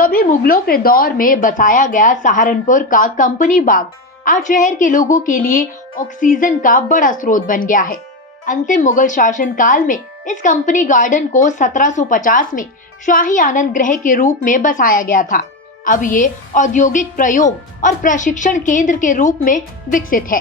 कभी मुगलों के दौर में बसाया गया सहारनपुर का कंपनी बाग आज शहर के लोगों के लिए ऑक्सीजन का बड़ा स्रोत बन गया है। अंतिम मुगल शासन काल में इस कंपनी गार्डन को 1750 में शाही आनंद गृह के रूप में बसाया गया था। अब ये औद्योगिक प्रयोग और प्रशिक्षण केंद्र के रूप में विकसित है।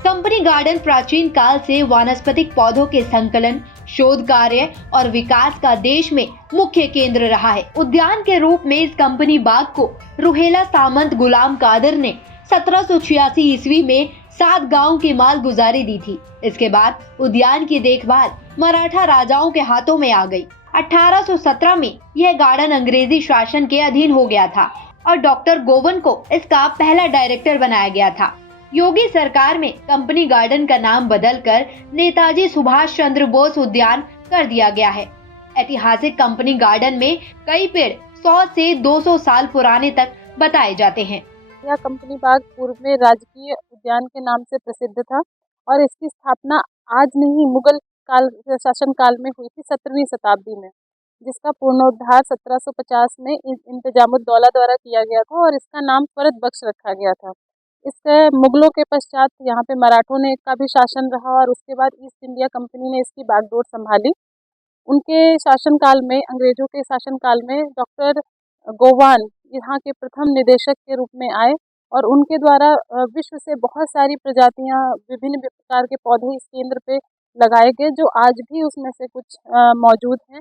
कंपनी गार्डन प्राचीन काल से वानस्पतिक पौधों के संकलन, शोध कार्य और विकास का देश में मुख्य केंद्र रहा है। उद्यान के रूप में इस कंपनी बाग को रुहेला सामंत गुलाम कादर ने 1786 ईस्वी में 7 गांव की मालगुजारी दी थी। इसके बाद उद्यान की देखभाल मराठा राजाओं के हाथों में आ गई। 1817 में यह गार्डन अंग्रेजी शासन के अधीन हो गया था और डॉक्टर गोवन को इसका पहला डायरेक्टर बनाया गया था। योगी सरकार में कंपनी गार्डन का नाम बदलकर नेताजी सुभाष चंद्र बोस उद्यान कर दिया गया है। ऐतिहासिक कंपनी गार्डन में कई पेड़ 100 से 200 साल पुराने तक बताए जाते हैं। यह कंपनी बाग पूर्व में राजकीय उद्यान के नाम से प्रसिद्ध था और इसकी स्थापना आज नहीं मुगल काल शासन काल में हुई थी 17वीं शताब्दी में, जिसका पूर्णोद्धार 1750 में इंतजामुद्दौला द्वारा किया गया था और इसका नाम फरद बख्श रखा गया था। इसके मुगलों के पश्चात यहाँ पे मराठों ने का भी शासन रहा और उसके बाद ईस्ट इंडिया कंपनी ने इसकी बागडोर संभाली। उनके शासनकाल में, अंग्रेजों के शासनकाल में डॉक्टर गोवान यहाँ के प्रथम निदेशक के रूप में आए और उनके द्वारा विश्व से बहुत सारी प्रजातियाँ, विभिन्न प्रकार के पौधे इस केंद्र पे लगाए गए, जो आज भी उसमें से कुछ मौजूद हैं।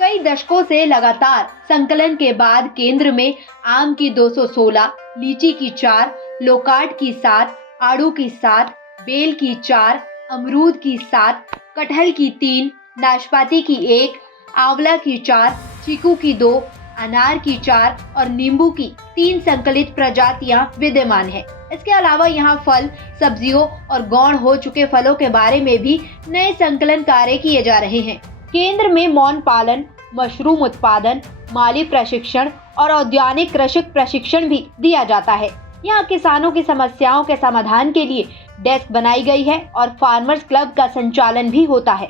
कई दशकों से लगातार संकलन के बाद केंद्र में आम की 216, लीची की 4, लोकाट की 7, आड़ू की 7, बेल की 4, अमरूद की 7, कटहल की 3, नाशपाती की 1, आंवला की 4, चीकू की 2, अनार की 4 और नींबू की 3 संकलित प्रजातियां विद्यमान है। इसके अलावा यहाँ फल, सब्जियों और गौण हो चुके फलों के बारे में भी नए संकलन कार्य किए जा रहे हैं। केंद्र में मौन पालन, मशरूम उत्पादन, माली प्रशिक्षण और औद्यानिक कृषक प्रशिक्षण भी दिया जाता है। यहाँ किसानों की समस्याओं के समाधान के लिए डेस्क बनाई गई है और फार्मर्स क्लब का संचालन भी होता है।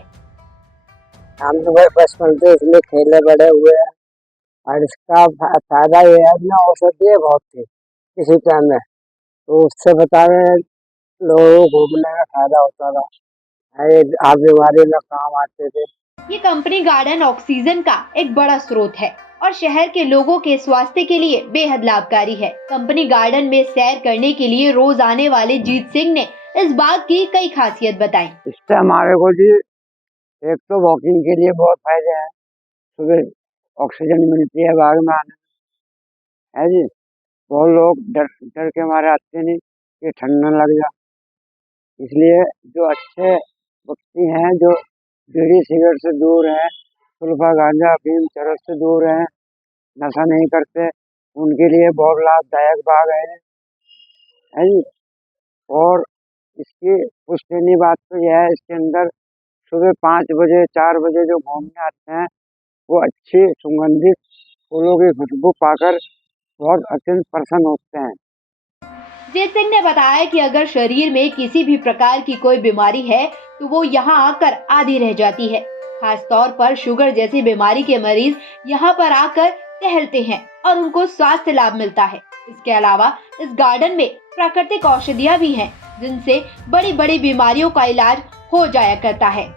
हम तो बचपन से इसमें खेले बड़े हुए हैं और इसका फायदा ये है ना, औषधि बहुत थी किसी टाइम में, तो उससे बता रहे लोगों को घूमने में फायदा होता था, आप बीमारी में काम आते थे। ये कंपनी गार्डन ऑक्सीजन का एक बड़ा स्रोत है और शहर के लोगों के स्वास्थ्य के लिए बेहद लाभकारी है। कंपनी गार्डन में सैर करने के लिए रोज आने वाले जीत सिंह ने इस बाग की कई खासियत बताई। इससे हमारे को जी एक तो वॉकिंग के लिए बहुत फायदे हैं, सुबह ऑक्सीजन मिलती है बाग में आने है जी। बहुत लोग डर के मारे आते नहीं कि ठंड न लग जाए, इसलिए जो अच्छे व्यक्ति हैं, जो बीड़ी सिगरेट से दूर है, सुल्फा गांजा अफीम चरस से दूर है, नशा नहीं करते, उनके लिए बहुत लाभदायक बाग है जी। और इसकी पुष्टनीय बात तो यह है, इसके अंदर सुबह 5 बजे 4 बजे जो घूमने आते हैं वो अच्छी सुगंधित फूलों की खुशबू पाकर बहुत अत्यंत प्रसन्न होते हैं। जीत सिंह ने बताया कि अगर शरीर में किसी भी प्रकार की कोई बीमारी है तो वो यहाँ आकर आधी रह जाती है। खास तौर पर शुगर जैसी बीमारी के मरीज यहाँ पर आकर टहलते हैं और उनको स्वास्थ्य लाभ मिलता है। इसके अलावा इस गार्डन में प्राकृतिक औषधियाँ भी हैं, जिनसे बड़ी बड़ी बीमारियों का इलाज हो जाया करता है।